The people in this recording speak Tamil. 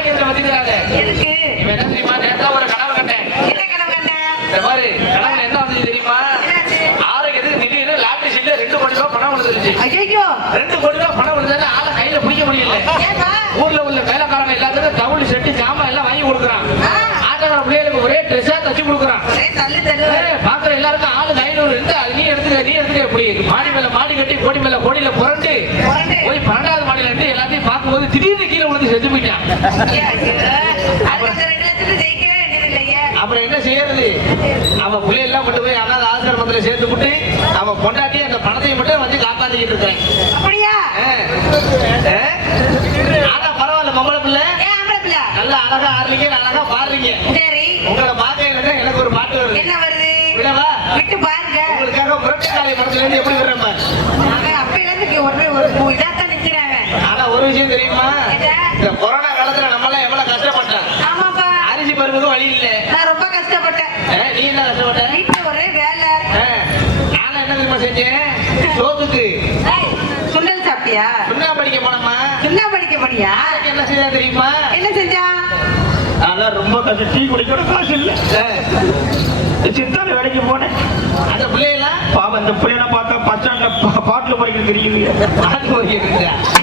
ஆரோக்கியத்தை வச்சுக்கிறாங்க. எதுக்கு? இவன் என்ன தெரியுமா, நேரா ஒரு கனவு கண்டேன். என்ன கனவு கண்ட? இந்த மாதிரி கனவுல என்ன வந்து தெரியுமா, ஆரோக்கியத்துக்கு திடீர்னு லாட்டரி சீட்ல 2 கோடி ரூபாய் பணம் விழுந்துருச்சு. ஐயோ 2 கோடி ரூபாய் பணம் விழுந்தா ஆளை கையில பிடிக்க முடியல. ஊர்ல உள்ள வேலைக்காரங்க எல்லாத்துக்கும் டவுல் செட்டு ஜாமான் எல்லாம் வாங்கி கொடுக்குறான். ஆட்டக்கார பிள்ளைகளுக்கு ஒரே ட்ரெஸ்ஸா தச்சு கொடுக்குறான். பாக்குற எல்லாருக்கும் ஆளு 500 இருந்தா நீ எடுத்துக்க எப்படி மாடி மேல மாடி கட்டி கோடி மேல கோடியில புரண்டு போய் 12வது மாடியில இருந்து எல்லாத்தையும் பார்க்கும்போது திடீர்னு கீழே விழுந்து செத்து போயிட்டான். அப்புறம் என்ன செய்யறது, அவன் பிள்ளை எல்லாம் கொண்டு போய் அனாதை ஆசிரமத்துல சேர்த்து விட்டு அவன் பொண்டாட்டி அந்த பணத்தை மட்டும் வந்து காப்பாத்திக்கிட்டு இருக்கேன். ஆனா பரவாயில்ல, மம்பள பிள்ளை நல்லா அழகா ஆடுறீங்க, அழகா பாடுறீங்க. உங்களை பார்க்க எனக்கு ஒரு பாட்டு வருது. என்ன வருது? விடவா? விட்டு பாருங்க. உங்களுக்காக புரட்சிக்காலை படத்துல இருந்து எப்படி விடுறேன் ஆனா ஒரு விஷயம் தெரியுமா, இந்த கொரோனா காலத்துல நம்ம எல்லாம் எவ்வளவு கஷ்டப்பட்டோம். அரிசி பருவதும் வழி இல்ல. நான் ரொம்ப கஷ்டப்பட்டேன். நீ என்ன கஷ்டப்பட்ட? வீட்டுல ஒரே வேலை. நானும் என்ன தெரியுமா செஞ்சேன், சோத்துக்கு சுண்டல் சாப்பிட்டியா? சுண்ணா படிக்க போனோமா. சுண்ணா படிக்க போனியா? என்ன செய்ய தெரியுமா, என்ன செஞ்சா? அதான் ரொம்ப கஷ்டம், டீ குடிக்க காசு இல்ல. சித்தான வேலைக்கு போனேன். அந்த பிள்ளைலாம் பாவம், அந்த பிள்ளைலாம் பார்த்தா பச்சாண்ட பாட்டுல படிக்க தெரியுது. பாட்டு படிக்க